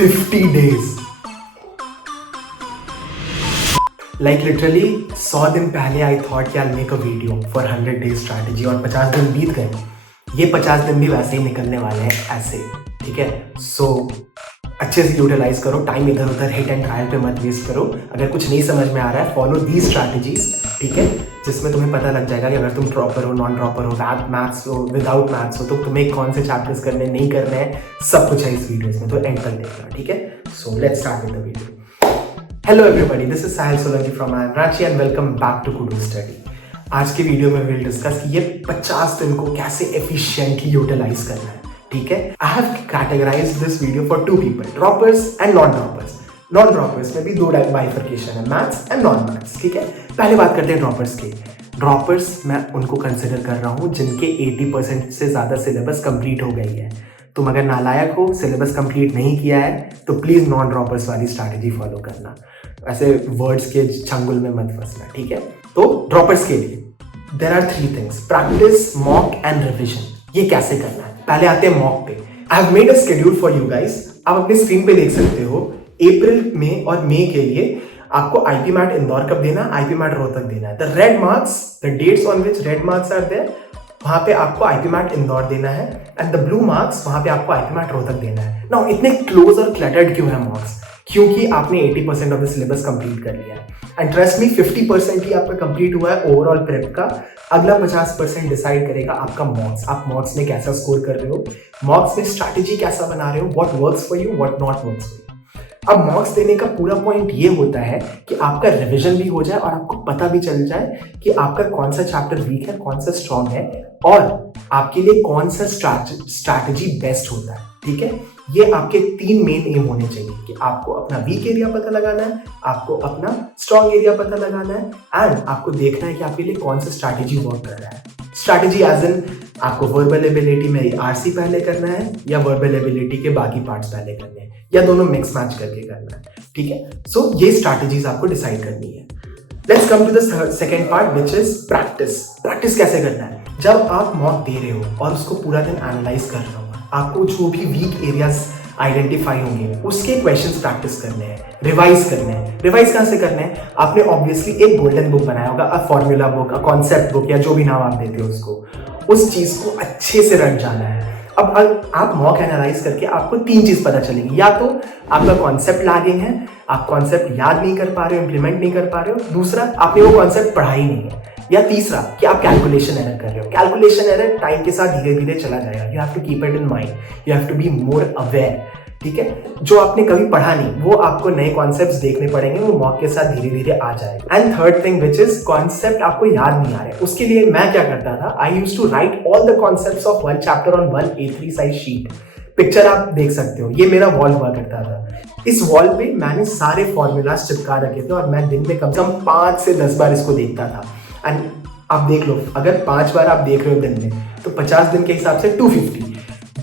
50 days। Like literally 100 दिन पहले I thought कि I make a video for 100 days strategy और 50 दिन बीत गए। ये 50 दिन भी वैसे ही निकलने वाले हैं ऐसे, ठीक है। सो अच्छे से यूटिलाइज करो, टाइम इधर उधर हिट एंड ट्रायल पे मत वेस्ट करो। अगर कुछ नहीं समझ में आ रहा है, फॉलो दी स्ट्रैटेजीज, ठीक है, जिसमें तुम्हें पता लग जाएगा कि अगर तुम ड्रॉपर हो, नॉन ड्रॉपर हो, मैथ्स हो, विदाउट मैथ्स हो, तो तुम्हें कौन से चैप्टर्स करने नहीं करने हैं, सब कुछ है इस वीडियोस में, तो एंड तक देखना, ठीक है। So let's start with the video. Hello everybody, this is Sahil Solanki from Ranchi and welcome back to Kudu Study. आज के वीडियो में विल डिस्कस कि ये 50 दिन को कैसे एफिशिएंटली यूटिलाइज करना है, ठीक है। I have categorized this video for two people, droppers and non droppers. Non droppers में भी दो बाइफर्केशन है, मैथ्स एंड नॉन मैथ्स, ठीक है। पहले बात करते हैं ड्रॉपर्स की। ड्रॉपर्स मैं उनको कंसिडर कर रहा हूँ जिनके 80% से ज़्यादा सिलेबस कंप्लीट हो गई है। तुम अगर नालायक हो, सिलेबस कंप्लीट नहीं किया है, तो प्लीज़ नॉन ड्रॉपर्स वाली स्ट्रैटेजी फॉलो करना, ऐसे वर्ड्स के चंगुल में मत फंसना, ठीक है। तो ड्रॉपर्स के लिए there are 3 things, practice, mock and revision. ये कैसे करना है? पहले आते हैं मॉक पे। I have made a schedule for you guys, आप अपने स्क्रीन पे देख सकते हो। अप्रैल में और मई के लिए आपको आईपी मैट इंदौर कब देना, आईपी मैट रोहतक देना है। The red marks, the dates on which red marks are there, वहां पे आपको आईपी मैट इंदौर देना है, एंड द ब्लू मार्क्स वहां पे आपको आईपी मैट रोहतक देना है। नाउ इतने क्लोज और क्लटर्ड क्यों है मार्क्स? क्योंकि आपने 80% ऑफ द सिलेबस कंप्लीट कर लिया है। एंड ट्रस्ट मी, 50% ही आपका कंप्लीट हुआ है ओवरऑल प्रेप का। अगला 50% डिसाइड करेगा आपका मॉक्स। आप मॉक्स में कैसा स्कोर कर रहे हो, मॉक्स में स्ट्रैटेजी कैसा बना रहे हो, what works for you, what not works for you. अब मॉक्स देने का पूरा पॉइंट ये होता है कि आपका रिवीजन भी हो जाए और आपको पता भी चल जाए कि आपका कौन सा चैप्टर वीक है, कौन सा स्ट्रॉन्ग है, और आपके लिए कौन सा स्ट्रैटेजी बेस्ट होता है, ठीक है। ये आपके 3 मेन एम होने चाहिए कि आपको अपना वीक एरिया पता लगाना है, आपको अपना स्ट्रॉन्ग एरिया पता लगाना है, एंड आपको देखना है कि आपके लिए कौन सा स्ट्रैटेजी वर्क कर रहा है। स्ट्रैटेजी एज इन आपको वर्बल एबिलिटी में आरसी पहले करना है, या वर्बल एबिलिटी के बाकी पार्ट्स पहले करने हैं, या दोनों मिक्स मैच करके करना है, ठीक है। सो ये स्ट्रैटेजीज आपको डिसाइड करनी है। Let's come to the second part which is practice. Practice कैसे करना है? जब आप मॉक दे रहे हो और उसको पूरा दिन एनालाइज कर रहे हो, आपको जो भी वीक एरियाज आइडेंटिफाई होंगे उसके क्वेश्चंस प्रैक्टिस करने हैं, रिवाइज करने हैं। रिवाइज कहाँ से करने हैं? आपने ऑब्वियसली एक गोल्डन बुक बनाया होगा, a formula book, a concept book, या जो भी नाम आप देते हो उसको, उस चीज को अच्छे से रट जाना है। अब आप मॉक एनालाइज करके आपको 3 चीज पता चलेगी। या तो आपका कॉन्सेप्ट लैगिंग है, आप कॉन्सेप्ट याद नहीं कर पा रहे हो, इंप्लीमेंट नहीं कर पा रहे हो। दूसरा, आपने वो कॉन्सेप्ट पढ़ा ही नहीं है। या तीसरा कि आप कैलकुलेशन एरर कर रहे हो। कैलकुलेशन एरर टाइम के साथ धीरे धीरे चला जाएगा। You have to keep it in mind, you have to be more aware, ठीक है। जो आपने कभी पढ़ा नहीं, वो आपको नए कॉन्सेप्ट्स देखने पड़ेंगे, वो मॉक के साथ धीरे धीरे आ जाएगा। And third thing which is concept आपको याद नहीं आ रहे, उसके लिए मैं क्या करता था, I used to write all the concepts of one chapter on 1 A3 size sheet. Picture आप देख सकते हो, ये मेरा वॉल हुआ करता था। इस वॉल पे मैंने सारे फॉर्मूलाज चिपका रखे थे और मैं दिन में कम से कम 5 से 10 बार इसको देखता था। एंड आप देख लो, अगर 5 बार आप देख रहे हो दिन में, तो 50 दिन के हिसाब से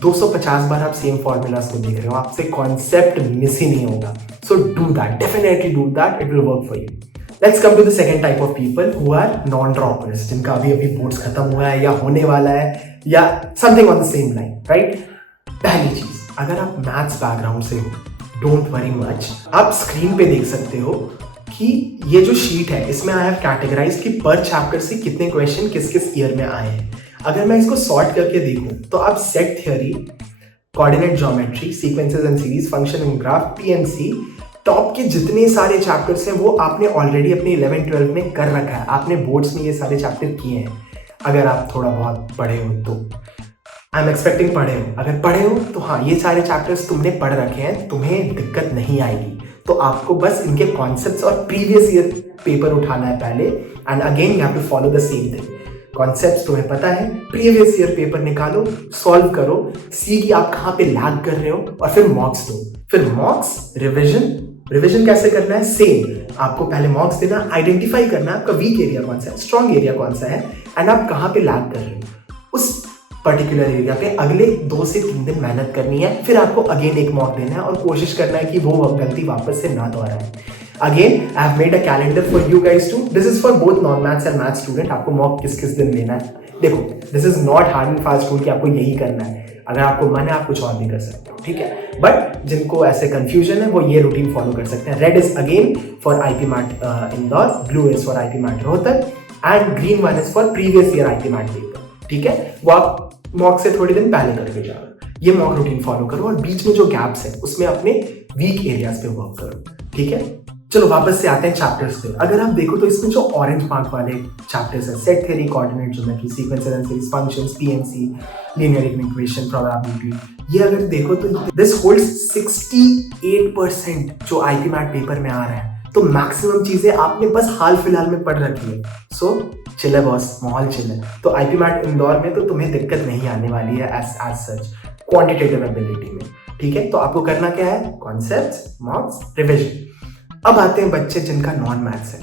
250 बार आप सेम फॉर्मूलाज को देख रहे हो, आपसे कॉन्सेप्ट मिस ही नहीं होगा। So do that, definitely do that, it will work for you. Let's come to the second type of people who are non droppers, जिनका अभी बोर्ड्स खत्म हुआ है या होने वाला है, या something on the same line, right. पहली चीज, अगर आप मैथ्स बैकग्राउंड से हो, डोंट वरी मच, आप स्क्रीन पे देख सकते हो कि ये जो शीट है, इसमें आई हैव कैटेगराइज्ड कि पर चैप्टर से कितने क्वेश्चन किस किस ईयर में आए हैं। अगर मैं इसको सॉर्ट करके देखूं तो आप set theory, coordinate geometry, sequences and series, function and graph, PNC, top के जितने सारे चैप्टर्स हैं वो आपने ऑलरेडी अपने 11-12 में कर रखा है। आपने बोर्ड्स में ये सारे चैप्टर किए हैं, अगर आप थोड़ा बहुत पढ़े हो तो। आई एम एक्सपेक्टिंग पढ़े हो, अगर पढ़े हो तो हाँ, ये सारे चैप्टर्स तुमने पढ़ रखे हैं, तुम्हें दिक्कत नहीं आएगी। तो आपको बस इनके कॉन्सेप्ट्स और प्रीवियस ईयर पेपर उठाना है पहले, and again you have to follow the same thing. Concepts तुम्हें पता है, प्रीवियस ईयर पेपर निकालो, सॉल्व करो, सी कि आप कहाँ पे लैग कर रहे हो, और फिर मॉक्स दो। फिर मॉक्स, रिविजन कैसे करना है? सेम, आपको पहले मॉक्स देना, आइडेंटिफाई करना आपका वीक एरिया कौन सा है, स्ट्रॉन्ग एरिया कौन सा है, एंड आप कहाँ पे लैग कर रहे हो। उस पर्टिकुलर एरिया पे अगले 2 से 3 दिन मेहनत करनी है, फिर आपको अगेन एक मॉक देना है और कोशिश करना है कि वो गलती वापस से ना दोहराए। Again I have made a calendar for you guys too, this is for both non maths and maths student. आपको मॉक किस किस दिन देना है, देखो this is not hard and fast rule कि आपको यही करना है। अगर आपको मन है आप कुछ और भी कर सकते हो, ठीक है। बट जिनको ऐसे कंफ्यूजन है वो ये रूटीन फॉलो कर सकते हैं। Red is again for IP MAT Indore, blue is for IP MAT Rohtak and green one is for previous year IP MAT paper, ठीक है। वो आप मॉक से थोड़े दिन पहले करके जाओ, ये मॉक रूटीन फॉलो करो और बीच में जो गैप्स है उसमें अपने वीक एरियाज पे वर्क करो, ठीक है। चलो वापस से आते हैं चैप्टर्स पे। अगर आप देखो तो इसमें जो ऑरेंज मार्क वाले चैप्टर्स है, set theory, coordinate geometry, sequence and series, functions, PMC, linear equation, probability, ये अगर देखो तो दिस होल्ड्स 68% जो आईपी मैट पेपर में आ रहा है। तो मैक्सिमम चीजें आपने बस हाल फिलहाल में पढ़ रखी है। सो चिल है बॉस, माहौल चिल है। तो आईपी मैट इंदौर में तो तुम्हें दिक्कत नहीं आने वाली है एज सच क्वांटिटेटिव एबिलिटी में, ठीक है। तो आपको करना क्या है, कॉन्सेप्ट्स, मॉक्स, रिविजन। अब आते हैं बच्चे जिनका नॉन मैथ्स है।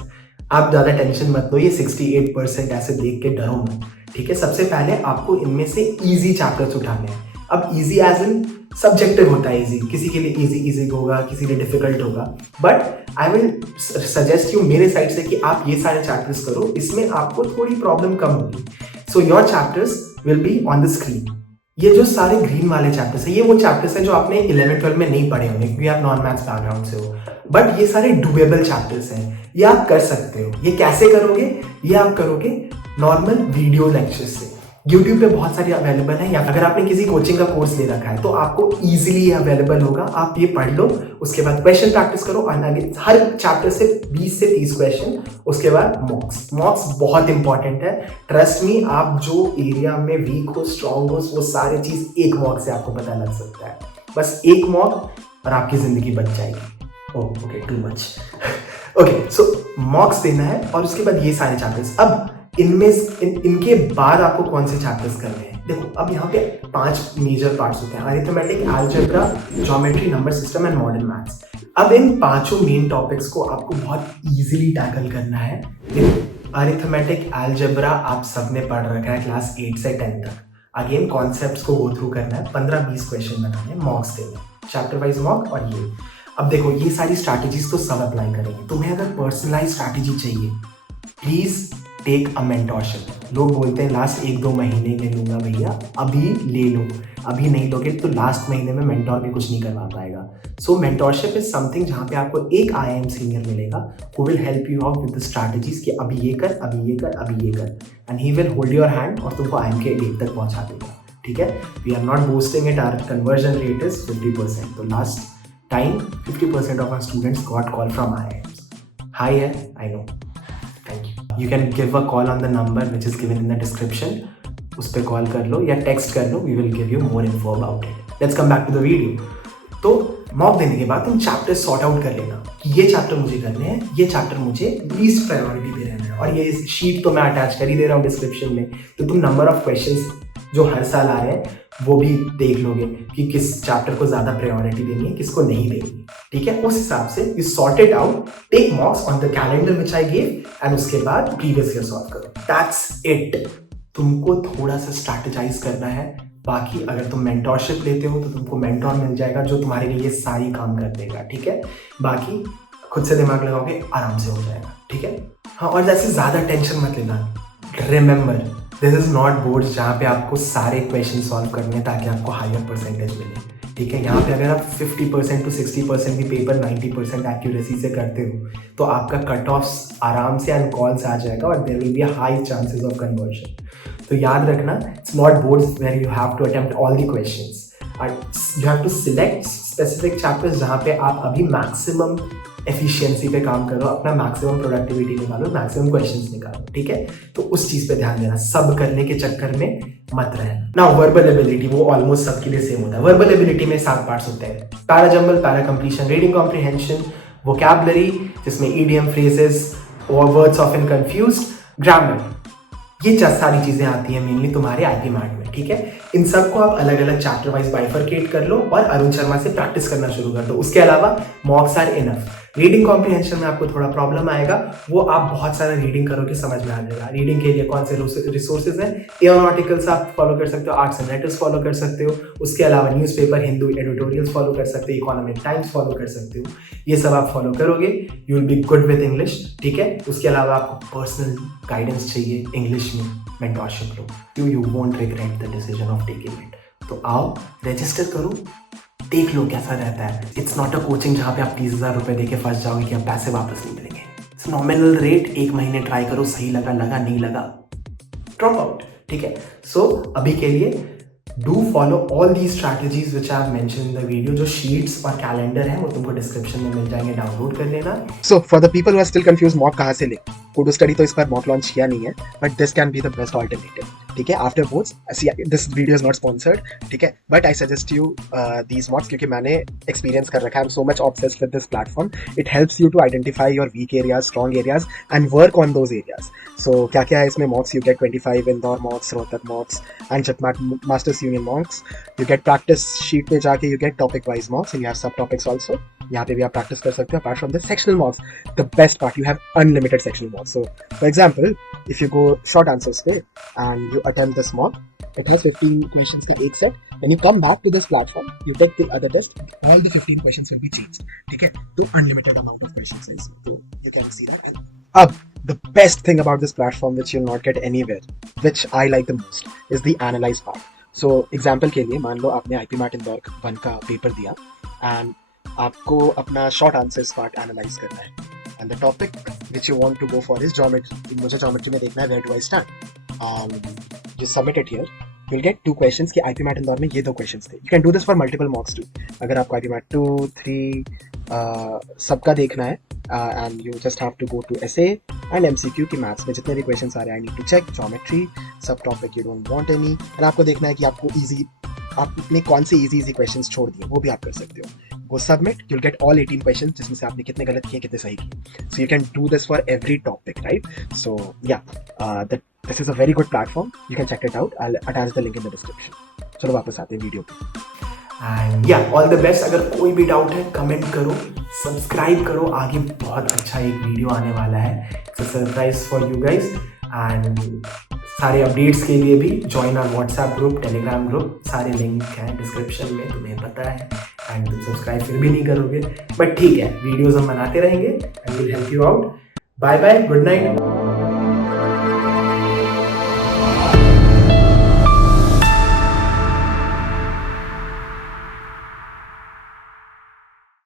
आप ज़्यादा टेंशन मत लो, ये 68% ऐसे देख के डरो मत, ठीक है। सबसे पहले आपको इनमें से इजी चैप्टर्स उठाने हैं। अब इजी एज इन सब्जेक्टिव होता है इजी, किसी के लिए इजी होगा, किसी के लिए डिफिकल्ट होगा। But I will suggest you मेरे साइड से कि आप ये सारे चैप्टर्स करो, इसमें आपको थोड़ी प्रॉब्लम कम होगी। So your chapters will be on the screen. ये जो सारे ग्रीन वाले चैप्टर्स हैं, ये वो चैप्टर्स हैं जो आपने 11-12 में नहीं पढ़े होंगे क्योंकि आप नॉन मैथ्स बैकग्राउंड से हो। बट ये सारे डूएबल चैप्टर्स हैं, ये आप कर सकते हो। ये कैसे करोगे, ये आप करोगे नॉर्मल वीडियो लेक्चर से। यूट्यूब पे बहुत सारी अवेलेबल है, या अगर आपने किसी कोचिंग का कोर्स ले रखा है तो आपको इजीली अवेलेबल होगा। आप ये पढ़ लो, उसके बाद क्वेश्चन प्रैक्टिस करो, हर चैप्टर से 20 से 30 क्वेश्चन, उसके बाद मॉक्स। मॉक्स बहुत इंपॉर्टेंट है, ट्रस्ट मी। आप जो एरिया में वीक हो, स्ट्रांग हो, वो सारी चीज एक मॉक से आपको पता लग सकता है। बस एक मॉक और आपकी जिंदगी बच जाएगी। Okay, too much. ओके, सो मॉक्स देना है और उसके बाद ये सारे चैप्टर्स। अब इनमें इनके बाद आपको कौन से चैप्टर्स करने हैं, देखो। अब यहाँ पे 5 मेजर पार्ट्स होते हैं, arithmetic, algebra, geometry, number system and modern maths. अब इन 5 मेन टॉपिक्स को आपको बहुत इजीली टैकल करना है। अरिथमेटिक, अलजेब्रा आप सबने पढ़ रखा है क्लास 8 से 10 तक। अगेन कॉन्सेप्ट्स को गो थ्रू करना है, 15-20 क्वेश्चन बनाने, मॉक्स देने, चैप्टर वाइज मॉक। और ये अब देखो, ये सारी स्ट्रैटेजीज तो सब अप्लाई करेंगे। तुम्हें अगर पर्सनलाइज स्ट्रैटेजी चाहिए, प्लीज टेक अ मेंटोरशिप। लोग बोलते हैं लास्ट 1-2 महीने में लूंगा, भैया अभी ले लो। अभी नहीं लोगे तो लास्ट महीने में मेंटोर भी कुछ नहीं करवा पाएगा। सो मेंटोरशिप इज समथिंग जहाँ पे आपको एक IIM सीनियर मिलेगा who will help you out with the strategies कि अभी ये कर, अभी ये कर, अभी ये कर, and he will hold your hand और तुमको IIM के गेट तक पहुंचा देगा, ठीक है। We are not boasting it, our conversion rate is 50%। तो last time 50% of our students got call from IIMs। High है, I know, thank you. You can give a call on the number which is given in the description. उस पर call कर लो या text कर लो, we will give you more info about it. Let's come back to the video. तो mock देने के बाद तुम चैप्टर सॉर्ट आउट कर लेना कि ये चैप्टर मुझे करने हैं, ये चैप्टर मुझे लीस्ट प्रायोरिटी पे रहना है। और ये शीट तो मैं अटैच कर ही दे रहा हूँ डिस्क्रिप्शन में। तो तुम नंबर ऑफ क्वेश्चंस जो हर साल आ रहे हैं वो भी देख लोगे कि किस चैप्टर को ज्यादा प्रायोरिटी देनी है, किसको नहीं देनी, ठीक है। उस हिसाब से you sort it out, take mocks on the calendar which I give and उसके बाद प्रीवियस ईयर सॉल्व करो। That's it. तुमको थोड़ा सा स्ट्रैटेजाइज करना है। बाकी अगर तुम मेंटोरशिप लेते हो तो तुमको मेंटोर मिल जाएगा जो तुम्हारे लिए ये सारी काम कर देगा, ठीक है। बाकी खुद से दिमाग लगाओगे, आराम से हो जाएगा, ठीक है। हाँ, और जैसे ज्यादा टेंशन मत लेना। Remember, this is not boards जहाँ पे आपको सारे क्वेश्चन सॉल्व करने हैं ताकि आपको हायर परसेंटेज मिले, ठीक है। यहाँ पे अगर आप 50% to 60% भी पेपर 90% एक्यूरेसी से करते हो तो आपका कट ऑफ आराम से एंड कॉल से आ जाएगा और there will be high chances of conversion. तो याद रखना, it's not boards where you have to attempt all the questions, you have to select specific chapters जहाँ पे आप अभी मैक्सिमम एफिशिएंसी पे काम करो, अपना मैक्सिमम प्रोडक्टिविटी निकालो, मैक्सिमम क्वेश्चंस निकालो, ठीक है। तो उस चीज पे ध्यान देना, सब करने के चक्कर में मत रहना। ना वर्बल एबिलिटी वो ऑलमोस्ट सबके लिए सेम होता है। वर्बल एबिलिटी में 7 पार्ट्स होते हैं, para jumble, para completion, reading comprehension, vocabulary जिसमें ईडीएम, फ्रेजेस और वर्ड्स ऑफन कंफ्यूज्ड, ग्रामर, ये सारी चीजें आती हैं मेनली तुम्हारे आईपी मैट में, ठीक है। इन सबको आप अलग अलग चैप्टर वाइज बाइफरकेट कर लो और अरुण शर्मा से प्रैक्टिस करना शुरू कर दो। उसके अलावा mocks are enough. Reading comprehension में आपको थोड़ा प्रॉब्लम आएगा, वो आप बहुत सारा रीडिंग करोगे समझ में आ जाएगा। रीडिंग के लिए कौन से रिसोर्सेज हैं, एरोनॉटिकल्स आप फॉलो कर सकते हो, आर्ट्स एंड लेटर्स फॉलो कर सकते हो, उसके अलावा न्यूज़पेपर, हिंदू एडिटोरियल्स फॉलो कर सकते हो, इकोनॉमिक टाइम्स फॉलो कर सकते हो। ये सब आप फॉलो करोगे, you will be good with English, ठीक है। उसके अलावा आपको पर्सनल गाइडेंस चाहिए इंग्लिश में, mentorship low, you won't regret the decision of taking it. तो आओ रजिस्टर करो, देख लो कैसा रहता है। इट्स नॉट अ कोचिंग जहाँ पे आप 30,000 रुपये दे के फंस जाओगे कि अब पैसे वापस नहीं मिलेंगे। इट्स नॉमिनल रेट, 1 महीने ट्राई करो, सही लगा लगा, नहीं लगा ड्रॉप आउट, ठीक है। सो अभी के लिए do follow all the strategies which I have mention in the video. जो शीट्स और कैलेंडर है वो तुमको डिस्क्रिप्शन में मिल जाएंगे, डाउनलोड कर लेना। So for the people who are still confuse mock कहाँ से ले, कुडू स्टडी तो इस बार मॉक लॉन्च किया नहीं है, but this can be the best alternative, ठीक है। After boards, this video is not sponsored, ठीक है, but I suggest you these mocks क्योंकि मैंने एक्सपीरियंस कर रखा है। I am so much obsessed with this platform. It helps you to identify your weak areas, strong areas and work on those areas. So क्या क्या है इसमें mocks? You get 25 Indore mocks, Rohtak मॉक्स and जटमाट Masters Union mocks. You get practice sheet पे जाके you get topic wise mocks and you have sub topics also. यहाँ पे भी आप प्रैक्टिस कर सकते हो। Apart from this sectional mocks, the best part, you have unlimited sectional mocks. So for example, if you go short answers पे and you attempt this mock, it has 15 questions का एक set. When you come back to this platform, you take the other test, all the 15 questions will be changed, ठीक है। तो unlimited amount of questions है इसमें, तो you can see that. And अब the best thing about this platform which you'll not get anywhere, which I like the most, is the analyze part. So example के लिए मान लो आपने IP MAT Indore 1 का paper दिया and आपको अपना short answers part analyze करना है, and the topic which you want to go for is geometry. मुझे geometry में देखना है where do I stand. You submit it here, you'll get 2 questions कि IP MAT इंदौर में ये 2 questions थे. You can do this for multiple mocks too. अगर आपको IP MAT 2, 3 सबका देखना है and you just have to go to essay and MCQ की maths में जितने भी questions आ रहे हैं, I need to check geometry, सब topic you don't want any, and आपको देखना है कि आपको easy, आपने कौन से easy questions छोड़ दिए, वो भी आप कर सकते हो। Go submit, you'll get all 18 questions जिसमें से आपने कितने गलत किए कितने सही किए। So you can do this for every topic, right? So yeah, this is a very good platform. You can check it out. I'll attach the link in the description. चलो वापस आते हैं वीडियो पे। एंड या all the best. अगर कोई भी doubt है कमेंट करो, सब्सक्राइब करो, आगे बहुत अच्छा एक वीडियो आने वाला है। It's a surprise for you guys. And सारे अपडेट्स के लिए भी join our WhatsApp group, Telegram group, सारे लिंक हैं डिस्क्रिप्शन में, तुम्हें पता है। एंड तुम सब्सक्राइब फिर भी नहीं करोगे, बट ठीक है, वीडियोज हम बनाते रहेंगे and will help you out. Bye bye, good night.